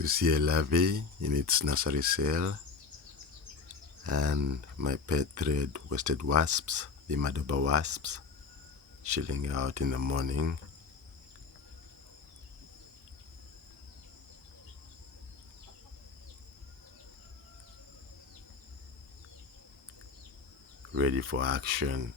you see a larvae in its nursery cell, and my pet red-waisted wasps, the Madaba wasps, chilling out in the morning. Ready for action.